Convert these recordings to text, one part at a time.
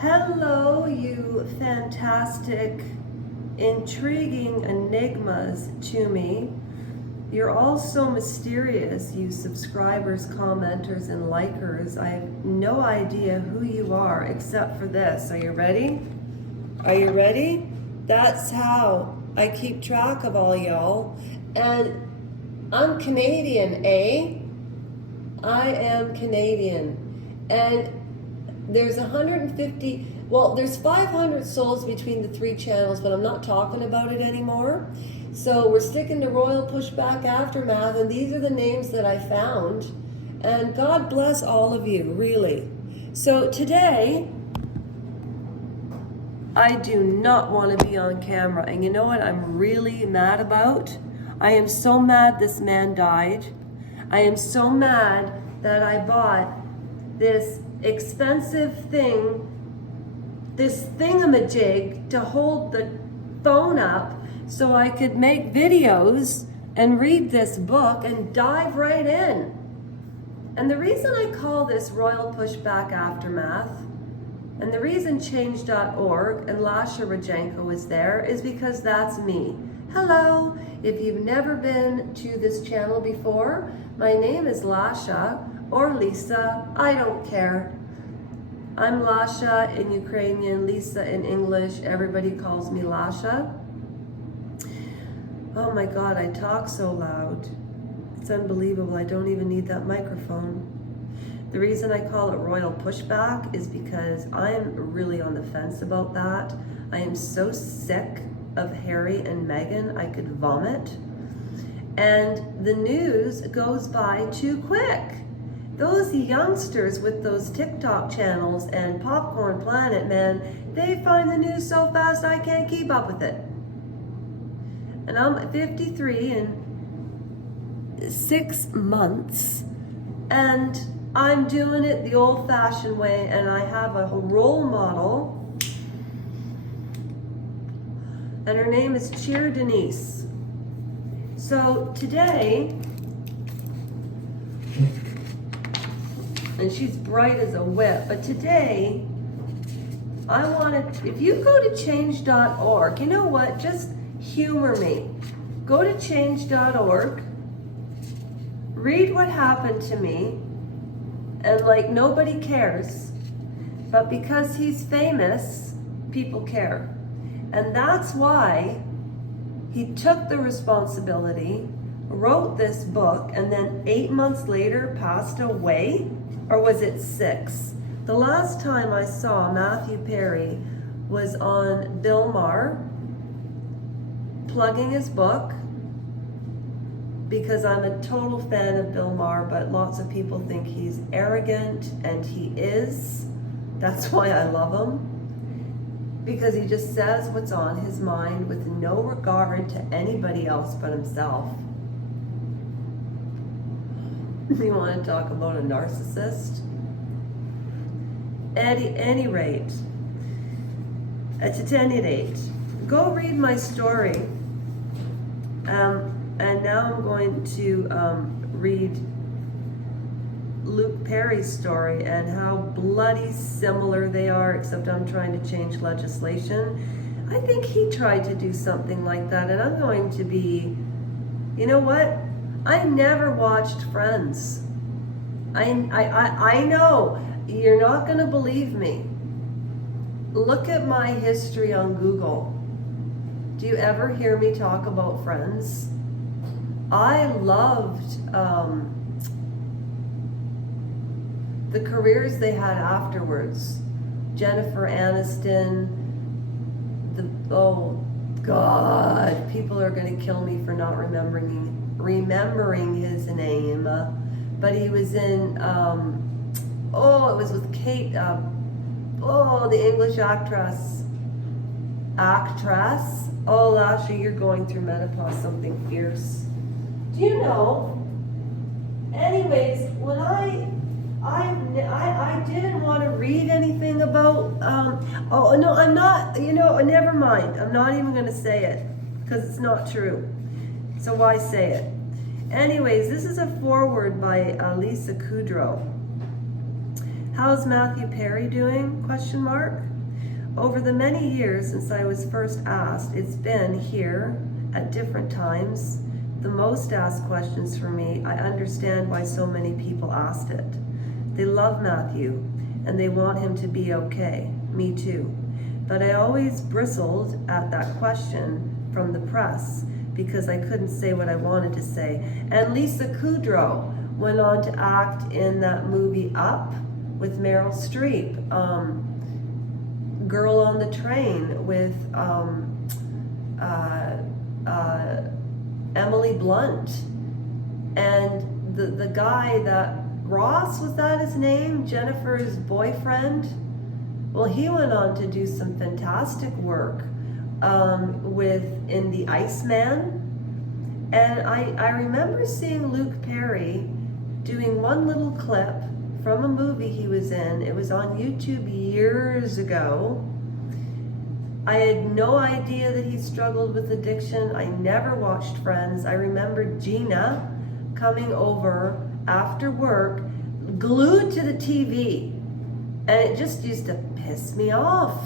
Hello, you fantastic, intriguing enigmas to me. You're all so mysterious, you subscribers, commenters, and likers. I have no idea who you are except for this. Are you ready? Are you ready? That's how I keep track of all y'all. And I'm Canadian, eh? I am Canadian. And there's 150, well, there's 500 souls between the three channels, but I'm not talking about it anymore. So we're sticking to Royal Pushback Aftermath, and these are the names that I found. And God bless all of you, really. So today, I do not want to be on camera. And you know what I'm really mad about? I am so mad this man died. I am so mad that I bought this expensive thing, this thingamajig to hold the phone up so I could make videos and read this book and dive right in. And the reason I call this Royal Pushback Aftermath, and the reason Change.org and Lasha Rajenko is there, is because that's me. Hello, if you've never been to this channel before, my name is Lasha, or Lisa, I don't care. I'm Lasha in Ukrainian, Lisa in English, everybody calls me Lasha. Oh my God, I talk so loud. It's unbelievable, I don't even need that microphone. The reason I call it Royal Pushback is because I'm really on the fence about that. I am so sick of Harry and Meghan, I could vomit. And the news goes by too quick. Those youngsters with those TikTok channels and Popcorn Planet, man, they find the news so fast I can't keep up with it. And I'm 53 in 6 months, and I'm doing it the old-fashioned way, and I have a role model, and her name is Cheer Denise. So today, and she's bright as a whip, but today, I wanted, if you go to change.org, you know what, just humor me. Go to change.org, read what happened to me, and like nobody cares, but because he's famous, people care. And that's why he took the responsibility, wrote this book, and then 8 months later passed away. Or was it 6? The last time I saw Matthew Perry was on Bill Maher plugging his book, because I'm a total fan of Bill Maher, but lots of people think he's arrogant, and he is. That's why I love him, because he just says what's on his mind with no regard to anybody else but himself. You want to talk about a narcissist? At any rate, go read my story. And now I'm going to read Luke Perry's story and how bloody similar they are, except I'm trying to change legislation. I think he tried to do something like that, and I'm going to be, you know what? I never watched Friends. I know, you're not gonna believe me. Look at my history on Google. Do you ever hear me talk about Friends? I loved the careers they had afterwards. Jennifer Aniston, oh God, people are gonna kill me for not remembering his name, but he was in, it was with Kate, the English actress. Oh, Lasha, you're going through menopause, something fierce. Do you know? Anyways, when I didn't want to read anything about, oh no, I'm not, never mind. I'm not even going to say it, because it's not true. So why say it? Anyways, this is a foreword by Lisa Kudrow. How's Matthew Perry doing? Question mark. Over the many years since I was first asked, it's been here at different times the most asked questions for me. I understand why so many people asked it. They love Matthew and they want him to be okay. Me too. But I always bristled at that question from the press because I couldn't say what I wanted to say. And Lisa Kudrow went on to act in that movie Up with Meryl Streep. Girl on the Train with Emily Blunt. And the guy that, Ross, was that his name? Jennifer's boyfriend? Well, he went on to do some fantastic work in The Iceman. And I remember seeing Luke Perry doing one little clip from a movie he was in. It was on YouTube years ago. I had no idea that he struggled with addiction. I never watched Friends. I remember Gina coming over after work, glued to the TV. And it just used to piss me off.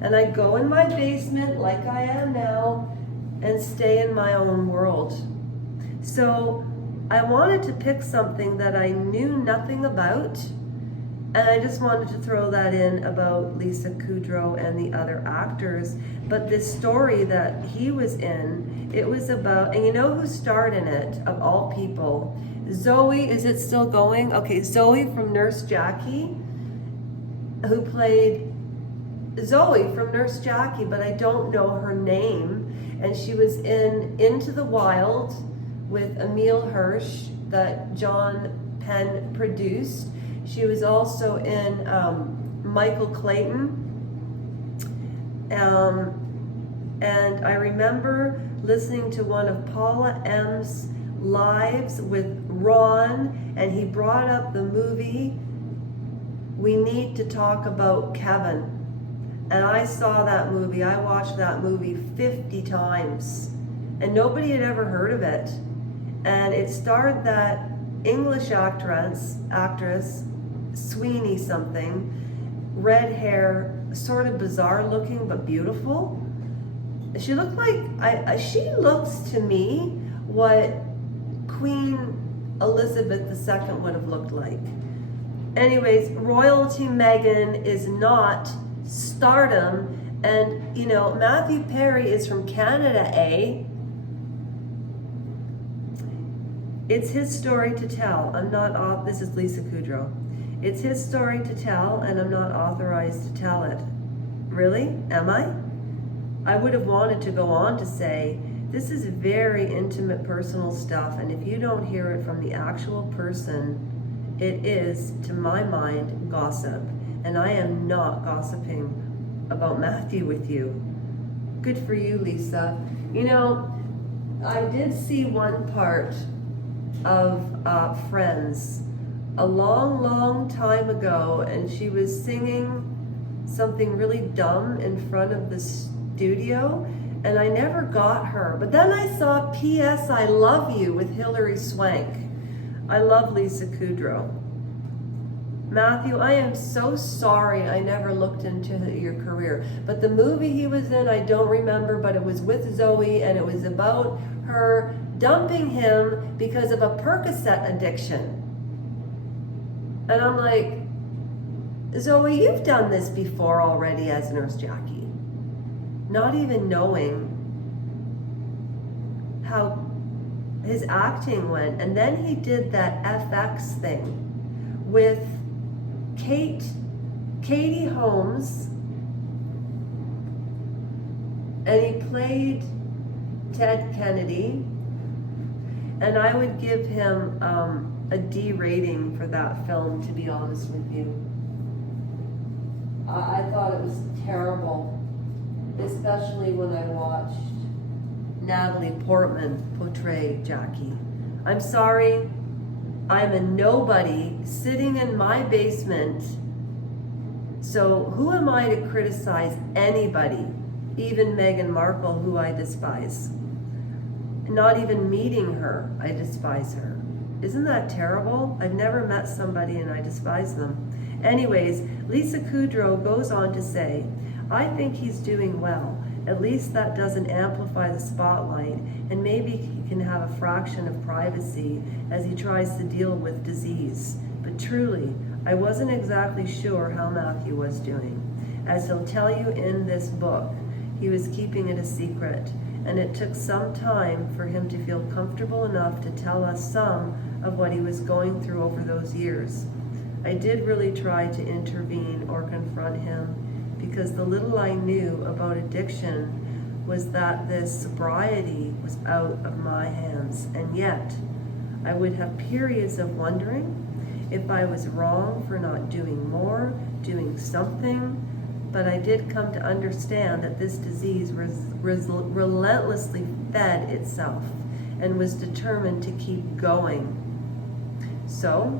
And I'd go in my basement like I am now and stay in my own world. So I wanted to pick something that I knew nothing about, and I just wanted to throw that in about Lisa Kudrow and the other actors. But this story that he was in, it was about, and you know who starred in it, of all people? Zoe, is it still going? Okay, Zoe from Nurse Jackie, who played Zoe from Nurse Jackie, but I don't know her name. And she was in Into the Wild with Emile Hirsch that John Penn produced. She was also in Michael Clayton. And I remember listening to one of Paula M's lives with Ron, and he brought up the movie We Need to Talk About Kevin. And I saw that movie. I watched that movie 50 times. And nobody had ever heard of it. And it starred that English actress, Sweeney something, red hair, sort of bizarre looking but beautiful. She looked like, she looks to me what Queen Elizabeth II would have looked like. Anyways, royalty Meghan is not stardom. And, you know, Matthew Perry is from Canada, eh? It's his story to tell. This is Lisa Kudrow. It's his story to tell, and I'm not authorized to tell it. Really? Am I? I would have wanted to go on to say, this is very intimate, personal stuff, and if you don't hear it from the actual person, it is, to my mind, gossip. And I am not gossiping about Matthew with you. Good for you, Lisa. You know, I did see one part of Friends a long time ago, and she was singing something really dumb in front of the studio, and I never got her. But then I saw P.S. I Love You with Hilary Swank. I love Lisa Kudrow. Matthew, I am so sorry I never looked into your career. But the movie he was in, I don't remember, but it was with Zoe, and it was about her dumping him because of a Percocet addiction. And I'm like, Zoe, you've done this before already as Nurse Jackie. Not even knowing how his acting went. And then he did that FX thing with Katie Holmes, and he played Ted Kennedy, and I would give him a D rating for that film, to be honest with you. I thought it was terrible, especially when I watched Natalie Portman portray Jackie. I'm sorry, I'm a nobody sitting in my basement, so who am I to criticize anybody, even Meghan Markle, who I despise? Not even meeting her, I despise her. Isn't that terrible? I've never met somebody and I despise them. Anyways, Lisa Kudrow goes on to say, I think he's doing well. At least that doesn't amplify the spotlight, and maybe he can have a fraction of privacy as he tries to deal with disease. But truly, I wasn't exactly sure how Matthew was doing. As he'll tell you in this book, he was keeping it a secret, and it took some time for him to feel comfortable enough to tell us some of what he was going through over those years. I did really try to intervene or confront him, because the little I knew about addiction was that this sobriety was out of my hands, and yet I would have periods of wondering if I was wrong for not doing more, doing something. But I did come to understand that this disease relentlessly fed itself and was determined to keep going. So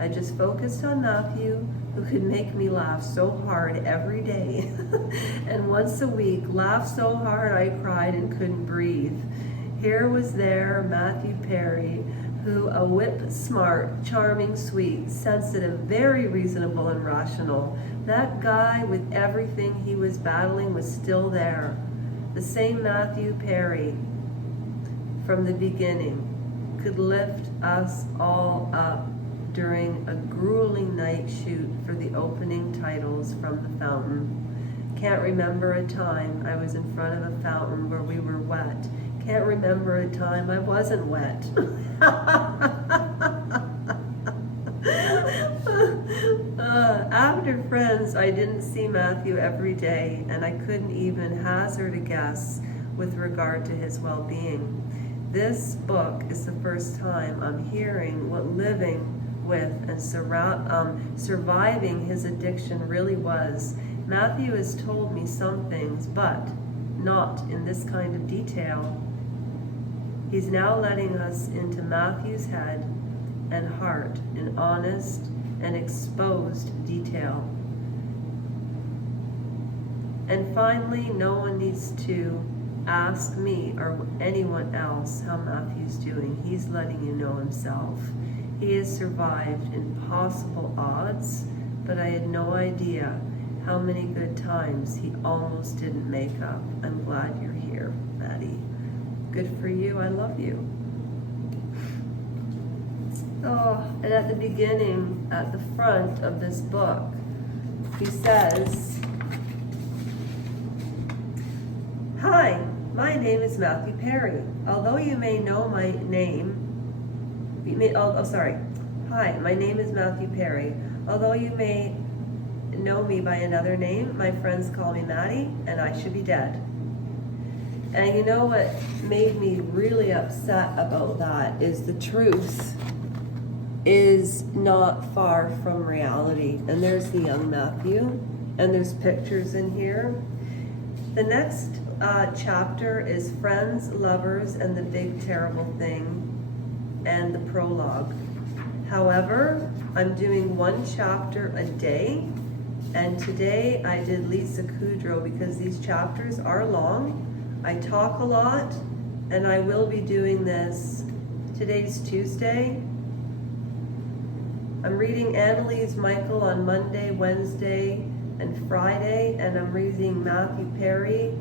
I just focused on Matthew, who could make me laugh so hard every day, and once a week laughed so hard I cried and couldn't breathe. Here was there Matthew Perry, who a whip-smart, charming, sweet, sensitive, very reasonable and rational. That guy with everything he was battling was still there. The same Matthew Perry from the beginning could lift us all up during a grueling night shoot for the opening titles from the fountain. Can't remember a time I was in front of a fountain where we were wet. Can't remember a time I wasn't wet. After Friends, I didn't see Matthew every day, and I couldn't even hazard a guess with regard to his well-being. This book is the first time I'm hearing what living with and surviving his addiction really was. Matthew has told me some things, but not in this kind of detail. He's now letting us into Matthew's head and heart in honest and exposed detail. And finally, no one needs to ask me or anyone else how Matthew's doing. He's letting you know himself. He has survived impossible odds, but I had no idea how many good times he almost didn't make up. I'm glad you're here, Maddie. Good for you. I love you. Oh, and at the beginning, at the front of this book, he says, Hi, my name is Matthew Perry. Although you may know my name, Hi, my name is Matthew Perry. Although you may know me by another name, my friends call me Maddie, and I should be dead. And you know what made me really upset about that is the truth is not far from reality. And there's the young Matthew, and there's pictures in here. The next chapter is Friends, Lovers, and the Big Terrible Thing, and the prologue. However, I'm doing one chapter a day, and today I did Lisa Kudrow because these chapters are long. I talk a lot, and I will be doing this. Today's Tuesday. I'm reading Annalise Michael on Monday, Wednesday, and Friday, and I'm reading Matthew Perry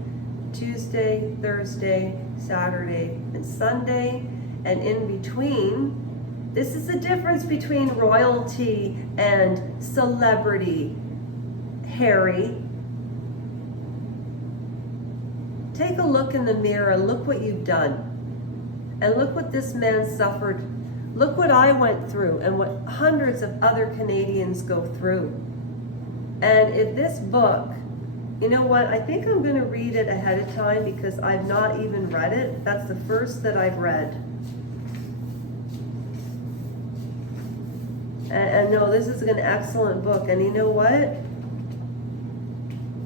Tuesday, Thursday, Saturday, and Sunday. And in between, this is the difference between royalty and celebrity, Harry. Take a look in the mirror, look what you've done. And look what this man suffered. Look what I went through and what hundreds of other Canadians go through. And if this book, you know what, I think I'm going to read it ahead of time because I've not even read it. That's the first that I've read. And no, this is an excellent book. And you know what?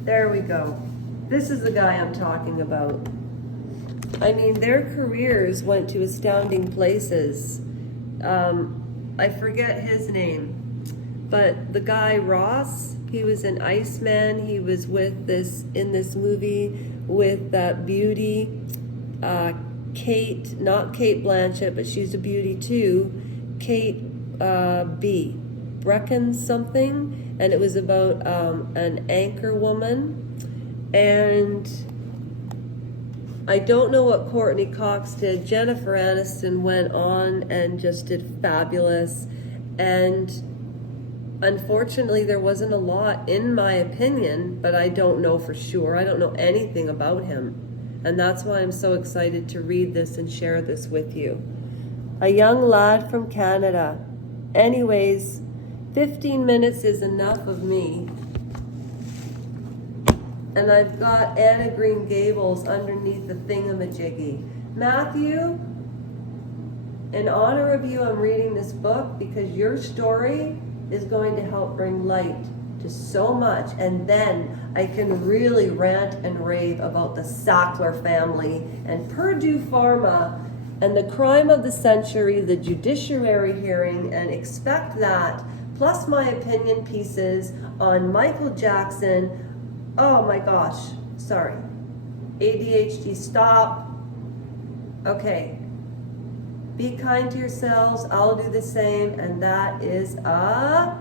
There we go. This is the guy I'm talking about. I mean, their careers went to astounding places. I forget his name, but the guy Ross, he was an Iceman. He was with in this movie with that beauty, Kate, not Kate Blanchett, but she's a beauty too. Kate B. Brecken something, and it was about an anchor woman, and I don't know what Courtney Cox did. Jennifer Aniston went on and just did fabulous, and unfortunately there wasn't a lot, in my opinion, but I don't know for sure. I don't know anything about him, and that's why I'm so excited to read this and share this with you. A young lad from Canada. Anyways, 15 minutes is enough of me. And I've got Anna Green Gables underneath the thingamajiggy. Matthew, in honor of you, I'm reading this book because your story is going to help bring light to so much. And then I can really rant and rave about the Sackler family and Purdue Pharma and the crime of the century, the judiciary hearing, and expect that, plus my opinion pieces on Michael Jackson. Oh my gosh, sorry. ADHD, stop. Okay. Be kind to yourselves. I'll do the same. And that is a